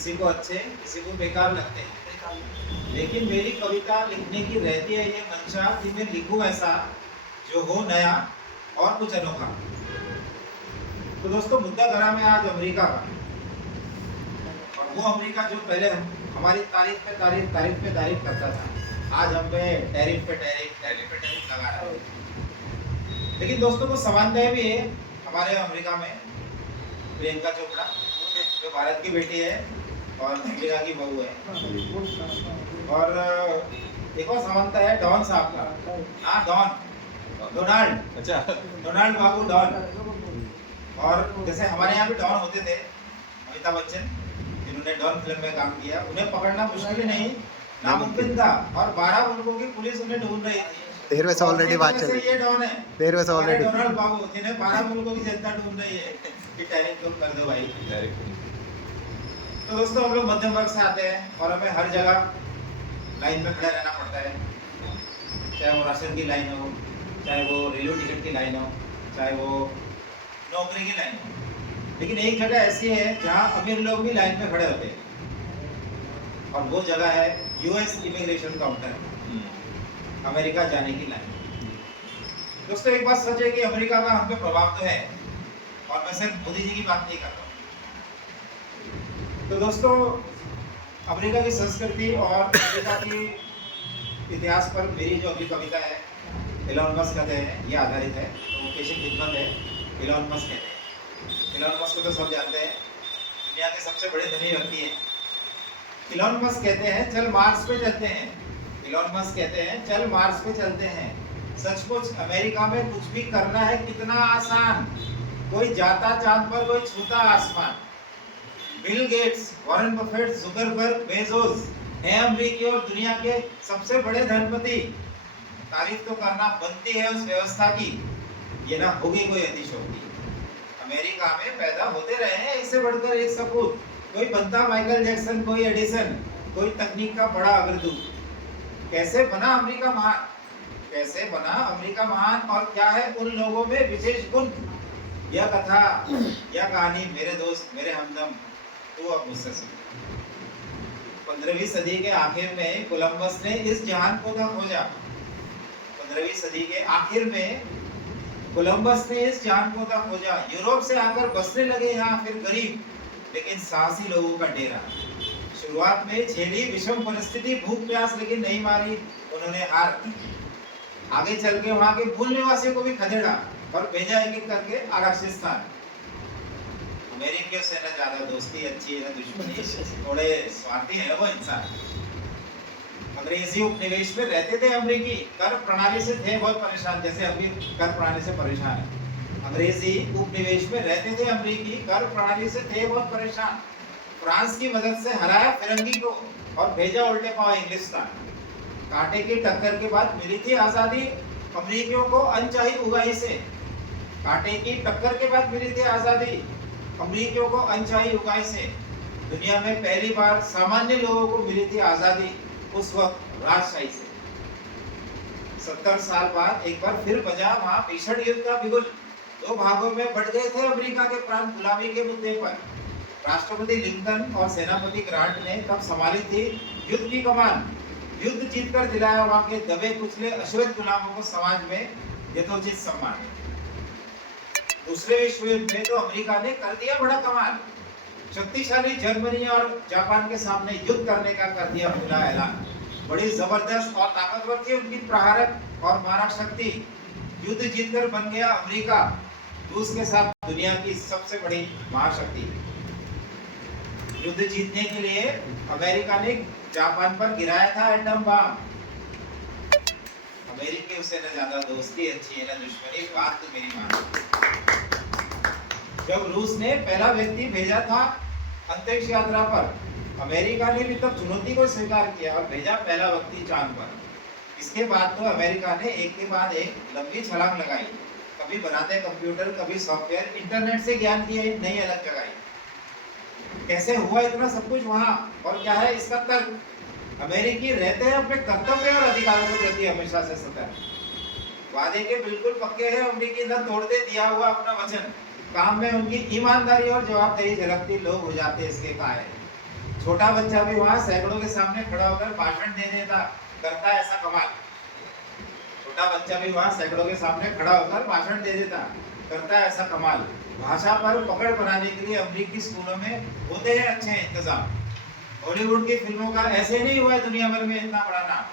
किसी को अच्छे किसी को बेकार लगते हैं, लेकिन मेरी कविता लिखने की रहती है ये मंशा कि मैं लिखूं ऐसा जो हो नया और कुछ अनोखा। तो दोस्तों मुद्दा करा मैं आज अमेरिका का, और वो अमेरिका जो पहले हमारी तारीफ पे तारीफ तारीफ पे तारीफ करता था, आज हम पे टैरिफ पे टैरिफ टैरिफ पे टैरिफ लगा रहा है। लेकिन दोस्तों को समानताएं भी है हमारे अमेरिका में। प्रियंका चोपड़ा जो भारत की बेटी है और अमेरिका की बहू है। और एक और समानता है डॉन साहब का। हाँ डॉन, डोनाल्ड, अच्छा डोनाल्ड बाबू डॉन। और जैसे हमारे यहाँ भी डॉन होते थे, अमिताभ बच्चन जिन्होंने डॉन फिल्म में काम किया, उन्हें पकड़ना मुश्किल नहीं नामुमकिन था, और 12 मुल्कों की पुलिस उन्हें ढूंढ रही थी। 13वें से ऑलरेडी बात चल रही है, ये डॉन है 13वें से ऑलरेडी डोनाल्ड बाबू जिन्हें 12 मुल्कों की जनता ढूंढ रही है कि टैरिफ कम कर दो भाई। तो दोस्तों हम लोग मध्यम वर्ग से आते हैं और हमें हर जगह लाइन में खड़ा रहना पड़ता है, चाहे वो राशन की लाइन हो, चाहे वो रेलवे टिकट की लाइन हो, चाहे वो नौकरी की लाइन हो। लेकिन एक जगह ऐसी है जहाँ अमीर लोग भी लाइन में खड़े होते हैं, और वो जगह है यूएस इमिग्रेशन काउंटर, अमेरिका जाने की लाइन। दोस्तों एक बात सच है कि अमेरिका का हम पे प्रभाव तो है, और मैं सिर्फ मोदी जी की बात नहीं कर रहा हूँ। तो दोस्तों अमेरिका की संस्कृति और अमेरिका की इतिहास पर मेरी जो अभी कविता है एलन मस्क कहते हैं, ये आधारित है। तो पेशे खिदमत है, एलन मस्क कहते हैं। एलन मस्क को तो सब जानते हैं, दुनिया के सबसे बड़े धनी व्यक्ति हैं। एलन मस्क कहते हैं चल मार्स पे चलते हैं, एलन मस्क कहते हैं चल मार्स पे चलते हैं। सचमुच अमेरिका में कुछ भी करना है कितना आसान, कोई जाता चांद पर कोई छूता आसमान। Bill Gates, Warren Buffett, Zuckerberg, Bezos हैं अमेरिकी और दुनिया के सबसे बड़े धनपति। तारीफ तो करना बनती है उस व्यवस्था की, ये ना होगी कोई अतिशयोक्ति। अमेरिका में पैदा होते रहे हैं इससे बढ़कर एक सपूत, कोई बनता माइकल जैक्सन, कोई एडिसन, कोई तकनीक का बड़ा अग्रदूत। कैसे बना अमेरिका महान, कैसे बना अमेरिका महान, और क्या है उन लोगों में विशेष गुण। यह कथा, यह कहानी मेरे दोस्त, मेरे हमदम, तू अब मुझसे सुन। 15वीं सदी के आखिर में कोलंबस ने इस जहान को था खोजा। 15वीं सदी के आखिर में कोलंबस ने इस जहान को था खोजा। यूरोप से आकर बसने लगे यहाँ फिर गरीब लेकिन साहसी लोगों का डेरा। शुरुआत में झेली विषम परिस्थिति, भूख प्यास, लेकिन नहीं मारी उन्होंने हार। आगे चल के वहां के मूल निवासियों को भी खदेड़ा और भेजा एक एक करके आरक्षित स्थान। अमेरिकियों से न ज्यादा दोस्ती अच्छी है न दुश्मनी, थोड़े स्वार्थी है वो इंसान। अंग्रेजी उपनिवेश में रहते थे अमेरिकी, कर प्रणाली से थे बहुत परेशान, जैसे अभी कर प्रणाली से परेशान है। अंग्रेजी उपनिवेश में रहते थे अमेरिकी, कर प्रणाली से थे बहुत परेशान। फ्रांस की मदद से हराया फिरंगी को और भेजा उल्टे पांव इंग्लिस्तान। कांटे की टक्कर के बाद मिली थी आजादी अमेरिकियों को अनचाही उगाही से। कांटे की टक्कर के बाद मिली थी आजादी अमेरिकियों को अनचाही उगाही से। दुनिया में पहली बार सामान्य लोगों को मिली थी आजादी, उस वक्त राजशाही से। 70 साल बाद एक बार फिर बजा वहां भीषण युद्ध का बिगुल। दो भागों में बढ़ गए थे अमेरिका के प्राण गुलामी के मुद्दे पर। राष्ट्रपति लिंकन और सेनापति ग्रांट ने तब संभाली थी युद्ध की कमान। युद्ध जीतकर दिलाया वहां के दबे कुचले अश्वत्थ गुलामों को समाज में यथोचित सम्मान। दूसरे विश्व युद्ध में तो अमेरिका ने कर दिया बड़ा कमाल। शक्तिशाली जर्मनी और जापान के सामने युद्ध करने का कर दिया खुला ऐलान। बड़ी जबरदस्त और ताकतवर थी उनकी प्रहारक और मारक शक्ति। युद्ध जीतकर बन गया अमेरिका रूस के साथ दुनिया की सबसे बड़ी महाशक्ति। युद्ध जीतने के लिए अमेरिका ने जापान पर गिराया था एटम बम। अमेरिकी से न ज्यादा दोस्ती अच्छी है न दुश्मनी, बात तो मेरी मान। जब रूस ने पहला व्यक्ति भेजा था अंतरिक्ष यात्रा पर, अमेरिका ने भी तब चुनौती को स्वीकार किया और भेजा पहला व्यक्ति चांद पर। इसके बाद तो अमेरिका ने एक के बाद एक लंबी छलांग लगाई। कभी बनाते कंप्यूटर, कभी सॉफ्टवेयर, इंटरनेट से ज्ञान की एक नई अलग जगाई। कैसे हुआ इतना सब कुछ वहां, और क्या है इसका तर्क? अमेरिकी रहते हैं अपने कर्तव्य और अधिकारों के प्रति हमेशा से सतर्क। वादे के बिल्कुल पक्के हैं अमेरिकी, न तोड़ते दिया हुआ अपना वचन। काम में उनकी ईमानदारी और जवाबदेही झलकती, लोग हो जाते इसके कायल। छोटा बच्चा भी वहां सैकड़ों के सामने खड़ा होकर भाषण दे देता, करता ऐसा कमाल। छोटा बच्चा भी वहां सैकड़ों के सामने खड़ा होकर भाषण दे देता, करता ऐसा कमाल। भाषा पर पकड़ बनाने के लिए अमेरिकी स्कूलों में होते हैं अच्छे इंतजाम। हॉलीवुड की फिल्मों का ऐसे नहीं हुआ है दुनिया भर में इतना बड़ा नाम।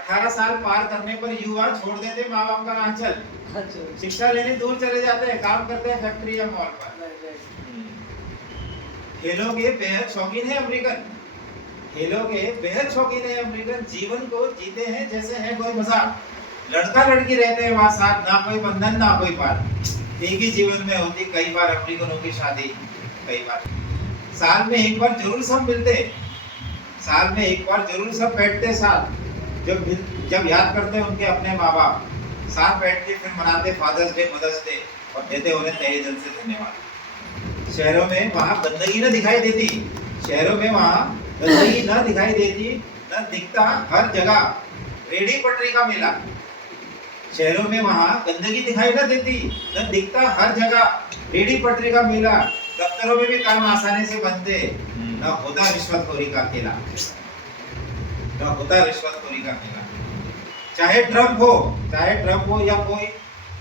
18 साल पार करने पर युवा छोड़ देते माँ बाप का आंचल, शिक्षा लेने दूर चले जाते हैं, काम करते हैं फैक्ट्री या मॉल पर। खेलों के बेहद शौकीन है अमेरिकन, खेलों के बेहद शौकीन है अमेरिकन। जीवन को जीते हैं जैसे है कोई मजाक। लड़का लड़की रहते हैं वहां साथ, ना कोई बंधन ना कोई पार। एक ही जीवन में होती कई बार अमेरिकनों की शादी, कई बार साल में एक बार जरूर सब मिलते, साल में एक बार जरूर सब बैठते साथ। जब याद करते उनके अपने माँ बाप, साथ बैठ के फिर मनाते फादर्स डे मदर्स डे और देते उन्हें तहे दिल से धन्यवाद। शहरों में वहां गंदगी न दिखाई देती, शहरों में वहां गंदगी न दिखाई देती, न दिखता हर जगह रेडी पटरी का मेला। शहरों में वहां गंदगी दिखाई न देती, न दिखता हर जगह रेडी पटरी का मेला। दफ्तरों में भी काम आसानी से बनते, न होता रिश्वतखोरी का खेला, न होता रिश्वतखोरी का खेला। चाहे ट्रम्प हो या कोई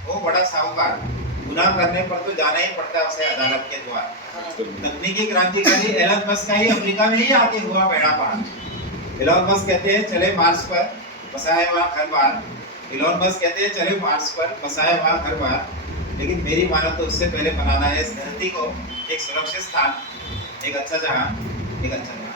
हो बड़ा साहूकार, गुनाह करने पर तो जाना ही पड़ता है उसे अदालत के द्वार। तकनीकी क्रांतिकारी एलन मस्क का ही अमेरिका में ही आके हुआ बेड़ा पार। एलन मस्क कहते हैं चले मार्स पर बसाए वहां घर बार, एलन मस्क कहते हैं चले मार्स पर बसाए वहां घर बार। लेकिन मेरी मानो तो उससे पहले बनाना है इस धरती को एक सुरक्षित स्थान, एक अच्छा जहां, एक अच्छा जहां।